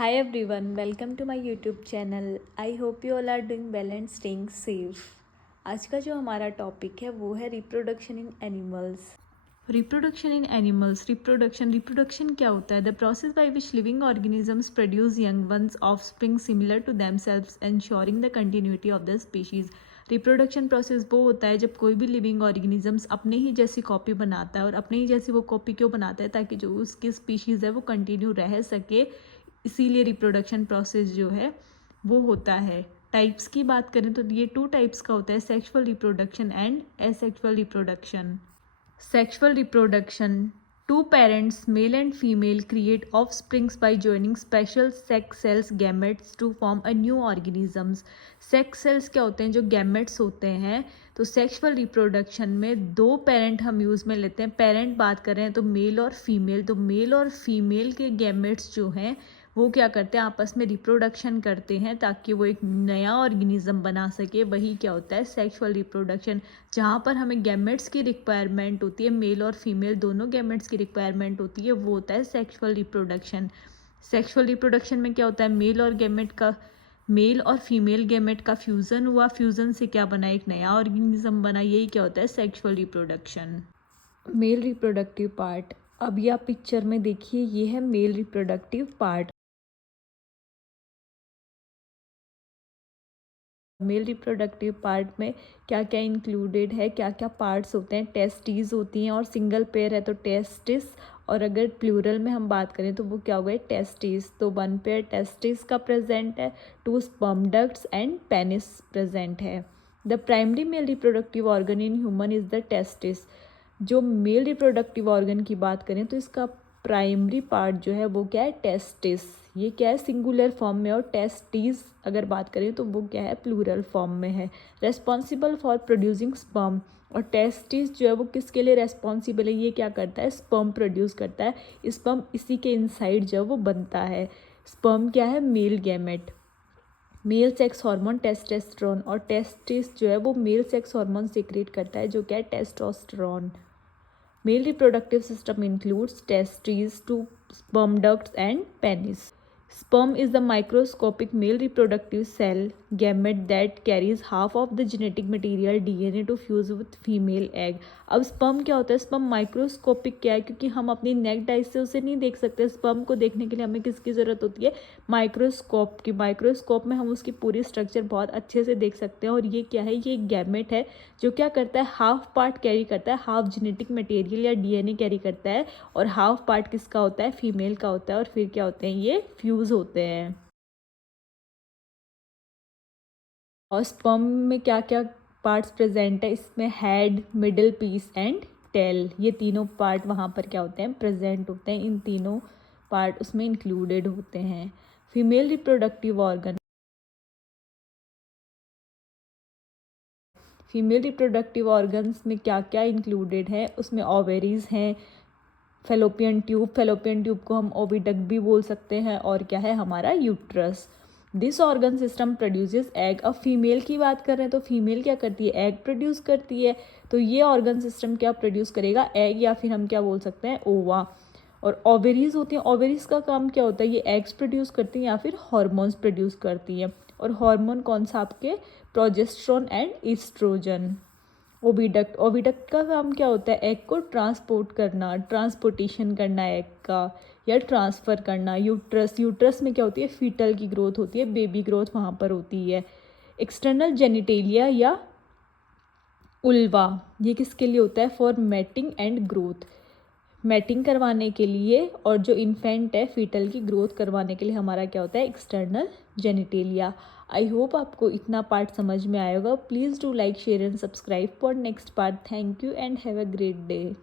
Hi everyone, welcome to my YouTube channel. I hope you all are doing well and staying safe. आज का जो हमारा topic है वो है reproduction in animals. Reproduction in animals, reproduction क्या होता है? The process by which living organisms produce young ones offspring similar to themselves ensuring the continuity of the species. Reproduction process वो होता है जब कोई भी लिविंग ऑर्गेनिजम्स अपने ही जैसी कॉपी बनाता है। और अपने ही जैसी वो कॉपी क्यों बनाता है? ताकि जो उसकी स्पीशीज़ है वो कंटिन्यू रह सके, इसीलिए रिप्रोडक्शन प्रोसेस जो है वो होता है। टाइप्स की बात करें तो ये 2 टाइप्स का होता है, sexual reproduction and asexual reproduction. Sexual reproduction, two parents male and female create offsprings by joining special sex cells gametes to form a new organisms. Sex cells क्या होते हैं? जो गैमेट्स होते हैं। तो सेक्सुअल रिप्रोडक्शन में 2 पेरेंट हम use में लेते हैं। पेरेंट बात कर रहे हैं तो मेल और फीमेल। तो मेल और फीमेल के गैमेट्स जो हैं वो क्या करते हैं? आपस में रिप्रोडक्शन करते हैं ताकि वो एक नया ऑर्गेनिज्म बना सके। वही क्या होता है? Sexual reproduction. जहाँ पर हमें गैमेट्स की रिक्वायरमेंट होती है, मेल और फीमेल दोनों गैमेट्स की रिक्वायरमेंट होती है, वो होता है सेक्सुअल रिप्रोडक्शन। सेक्सुअल रिप्रोडक्शन में क्या होता है? मेल और फीमेल गैमेट का फ्यूज़न हुआ। फ्यूज़न से क्या बना? एक नया ऑर्गेनिज्म बना। यही क्या होता है? Sexual reproduction. Male reproductive part, अब ये आप पिक्चर में देखिए, ये है male reproductive part. Male reproductive part में क्या क्या इंक्लूडेड है, क्या क्या पार्ट्स होते हैं? टेस्टीज होती हैं, और सिंगल पेयर है तो टेस्टिस, और अगर प्लूरल में हम बात करें तो वो क्या हो गए? टेस्टिस। तो 1 पेयर टेस्टिस का प्रेजेंट है, 2 sperm ducts and penis present है। The primary male reproductive organ in human is the testis. जो मेल रिप्रोडक्टिव ऑर्गन की बात करें तो इसका प्राइमरी पार्ट जो है वो क्या है? टेस्टिस। ये क्या है? सिंगुलर फॉर्म में। और टेस्टीज अगर बात करें तो वो क्या है? प्लूरल फॉर्म में है। रेस्पॉन्सिबल फॉर प्रोड्यूसिंग स्पर्म, और टेस्टिस जो है वो किसके लिए रेस्पॉन्सिबल है? ये क्या करता है? स्पर्म प्रोड्यूस करता है। स्पर्म इसी के इनसाइड जो है वो बनता है। स्पर्म क्या है? Male gamete. Male sex hormone testosterone, और टेस्टिस जो है वो मेल सेक्स हार्मोन सीक्रेट करता है जो क्या है? Testosterone. Male reproductive system includes testes, 2 sperm ducts and penis. Sperm is the microscopic male reproductive cell gamete that carries half of the genetic material DNA to fuse with female egg. अब sperm क्या होता है? sperm microscopic क्या है? क्योंकि हम अपनी नेक dice से उसे नहीं देख सकते। sperm को देखने के लिए हमें किसकी ज़रूरत होती है? माइक्रोस्कोप की। माइक्रोस्कोप में हम उसकी पूरी स्ट्रक्चर बहुत अच्छे से देख सकते हैं। और ये क्या है? ये गैमेट है जो क्या करता है? हाफ पार्ट कैरी करता है, हाफ जेनेटिक मटेरियल या डीएनए कैरी करता है, और हाफ पार्ट किसका होता है? फीमेल का होता है। और फिर क्या होते हैं? ये फ्यूज़ होते हैं। और स्पर्म में क्या क्या पार्ट्स प्रेजेंट है? इसमें head, middle piece and tail, ये तीनों पार्ट वहाँ पर क्या होते हैं? प्रेजेंट होते हैं। इन तीनों पार्ट उसमें इंक्लूडेड होते हैं। Female reproductive organ, female reproductive organs में क्या क्या इंक्लूडेड है? उसमें ओवेरीज हैं, फेलोपियन ट्यूब को हम ओविडक्ट भी बोल सकते हैं, और क्या है? हमारा uterus. This organ system produces egg. अब फीमेल की बात कर रहे हैं तो फीमेल क्या करती है? एग प्रोड्यूस करती है। तो ये ऑर्गन सिस्टम क्या प्रोड्यूस करेगा? एग, या फिर हम क्या बोल सकते हैं? ओवा। और ओवेरीज होती हैं। ओवेरीज का काम क्या होता है? ये एग्स प्रोड्यूस करती हैं या फिर हार्मोन्स प्रोड्यूस करती हैं। और हार्मोन कौन सा? आपके प्रोजेस्टेरोन एंड ईस्ट्रोजन। ओविडक्ट का काम क्या होता है? एग को ट्रांसपोर्ट करना, ट्रांसपोर्टेशन करना एग का, या ट्रांसफ़र करना। यूट्रस में क्या होती है? फीटल की ग्रोथ होती है, बेबी ग्रोथ वहाँ पर होती है। एक्सटर्नल जेनिटेलिया या उल्वा, ये किसके लिए होता है? For mating and growth. Mating करवाने के लिए, और जो इन्फेंट है फीटल की ग्रोथ करवाने के लिए हमारा क्या होता है? External genitalia. आई होप आपको इतना पार्ट समझ में आएगा। Please do like, share and subscribe for next part. Thank you and have a great day.